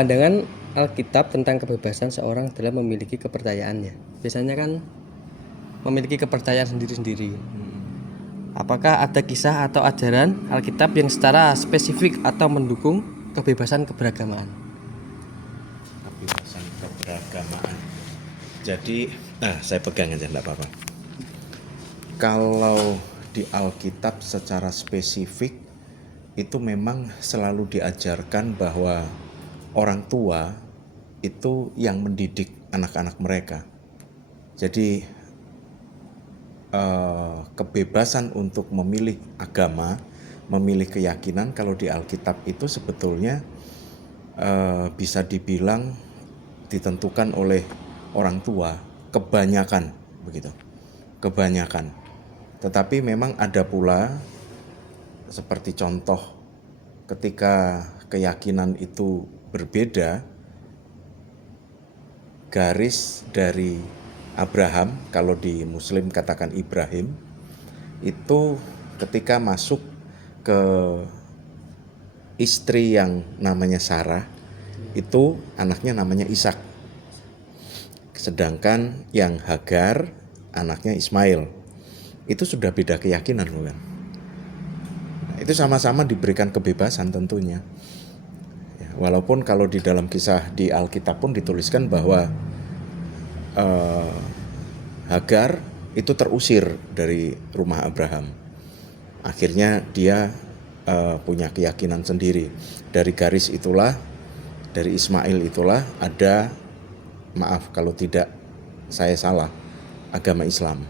pandangan Alkitab tentang kebebasan seorang dalam memiliki kepercayaannya. Biasanya kan memiliki kepercayaan sendiri-sendiri. Apakah ada kisah atau ajaran Alkitab yang secara spesifik atau mendukung kebebasan keberagamaan? Kebebasan keberagamaan. Jadi, saya pegang aja, enggak apa-apa. Kalau di Alkitab secara spesifik itu memang selalu diajarkan bahwa orang tua itu yang mendidik anak-anak mereka. Jadi kebebasan untuk memilih agama, memilih keyakinan kalau di Alkitab itu sebetulnya bisa dibilang ditentukan oleh orang tua, kebanyakan begitu. Kebanyakan. Tetapi memang ada pula seperti contoh ketika keyakinan itu berbeda, garis dari Abraham, kalau di Muslim katakan Ibrahim, itu ketika masuk ke istri yang namanya Sarah, itu anaknya namanya Ishak. Sedangkan yang Hagar, anaknya Ismail. Itu sudah beda keyakinan, bukan? Nah, itu sama-sama diberikan kebebasan tentunya. Walaupun kalau di dalam kisah di Alkitab pun dituliskan bahwa Hagar itu terusir dari rumah Abraham. Akhirnya dia punya keyakinan sendiri. Dari garis itulah, dari Ismail itulah ada, maaf kalau tidak saya salah, agama Islam.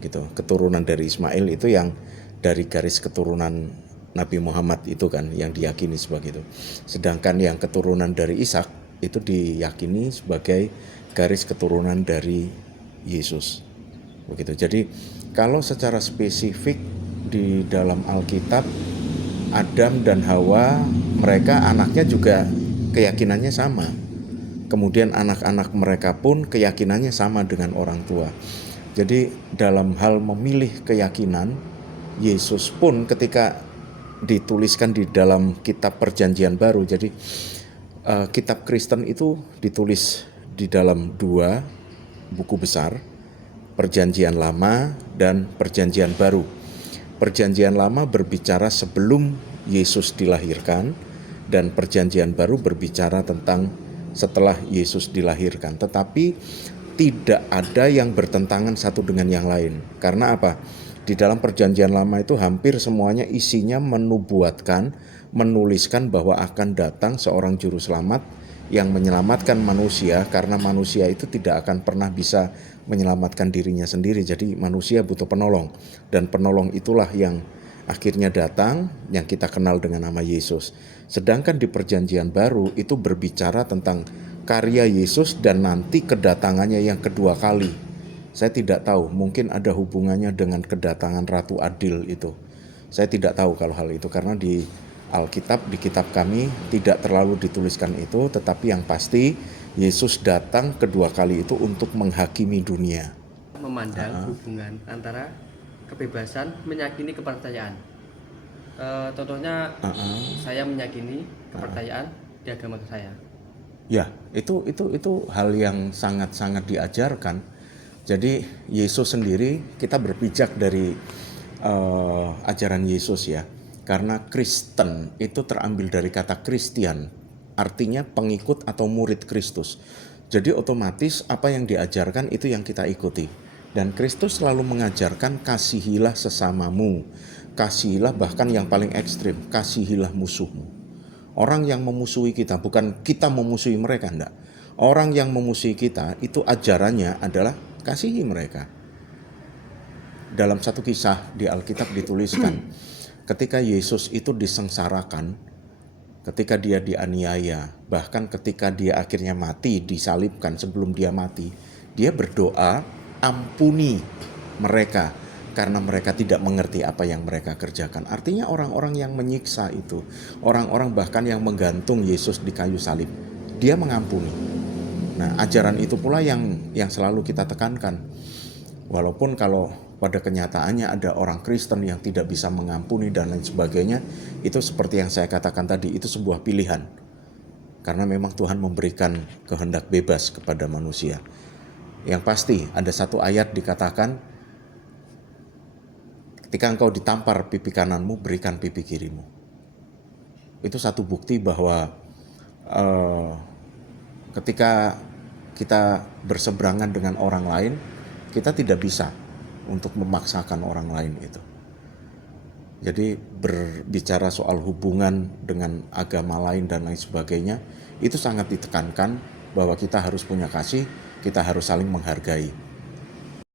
Gitu. Keturunan dari Ismail itu yang dari garis keturunan Nabi Muhammad itu kan yang diyakini sebagai itu. Sedangkan yang keturunan dari Ishak itu diyakini sebagai garis keturunan dari Yesus. Begitu. Jadi kalau secara spesifik di dalam Alkitab, Adam dan Hawa mereka anaknya juga keyakinannya sama. Kemudian anak-anak mereka pun keyakinannya sama dengan orang tua. Jadi dalam hal memilih keyakinan, Yesus pun ketika dituliskan di dalam kitab Perjanjian Baru. Jadi kitab Kristen itu ditulis di dalam 2 buku besar, Perjanjian Lama dan Perjanjian Baru. Perjanjian Lama berbicara sebelum Yesus dilahirkan dan Perjanjian Baru berbicara tentang setelah Yesus dilahirkan. Tetapi tidak ada yang bertentangan satu dengan yang lain. Karena apa? Di dalam Perjanjian Lama itu hampir semuanya isinya menubuatkan, menuliskan bahwa akan datang seorang juru selamat yang menyelamatkan manusia, karena manusia itu tidak akan pernah bisa menyelamatkan dirinya sendiri. Jadi manusia butuh penolong, dan penolong itulah yang akhirnya datang, yang kita kenal dengan nama Yesus. Sedangkan di Perjanjian Baru itu berbicara tentang karya Yesus dan nanti kedatangannya yang kedua kali. Saya tidak tahu, mungkin ada hubungannya dengan kedatangan Ratu Adil itu. Saya tidak tahu kalau hal itu, karena di Alkitab, di kitab kami tidak terlalu dituliskan itu. Tetapi yang pasti Yesus datang kedua kali itu untuk menghakimi dunia. Memandang hubungan antara kebebasan menyakini kepercayaan. Contohnya saya menyakini kepercayaan di agama saya. Ya, itu hal yang sangat-sangat diajarkan. Jadi Yesus sendiri, kita berpijak dari ajaran Yesus ya. Karena Kristen itu terambil dari kata Christian, artinya pengikut atau murid Kristus. Jadi otomatis apa yang diajarkan itu yang kita ikuti. Dan Kristus selalu mengajarkan kasihilah sesamamu. Kasihilah, bahkan yang paling ekstrim, kasihilah musuhmu. Orang yang memusuhi kita, bukan kita memusuhi mereka, enggak. Orang yang memusuhi kita itu ajarannya adalah kasihi mereka. Dalam satu kisah di Alkitab dituliskan, ketika Yesus itu disengsarakan, ketika dia dianiaya, bahkan ketika dia akhirnya mati, disalibkan, sebelum dia mati, dia berdoa, ampuni mereka, karena mereka tidak mengerti apa yang mereka kerjakan. Artinya orang-orang yang menyiksa itu, orang-orang bahkan yang menggantung Yesus di kayu salib, dia mengampuni. Nah, ajaran itu pula yang selalu kita tekankan. Walaupun kalau pada kenyataannya ada orang Kristen yang tidak bisa mengampuni dan lain sebagainya, itu seperti yang saya katakan tadi, itu sebuah pilihan. Karena memang Tuhan memberikan kehendak bebas kepada manusia. Yang pasti ada satu ayat dikatakan, ketika engkau ditampar pipi kananmu, berikan pipi kirimu. Itu satu bukti bahwa ketika kita berseberangan dengan orang lain, kita tidak bisa untuk memaksakan orang lain itu. Jadi berbicara soal hubungan dengan agama lain dan lain sebagainya, itu sangat ditekankan bahwa kita harus punya kasih, kita harus saling menghargai.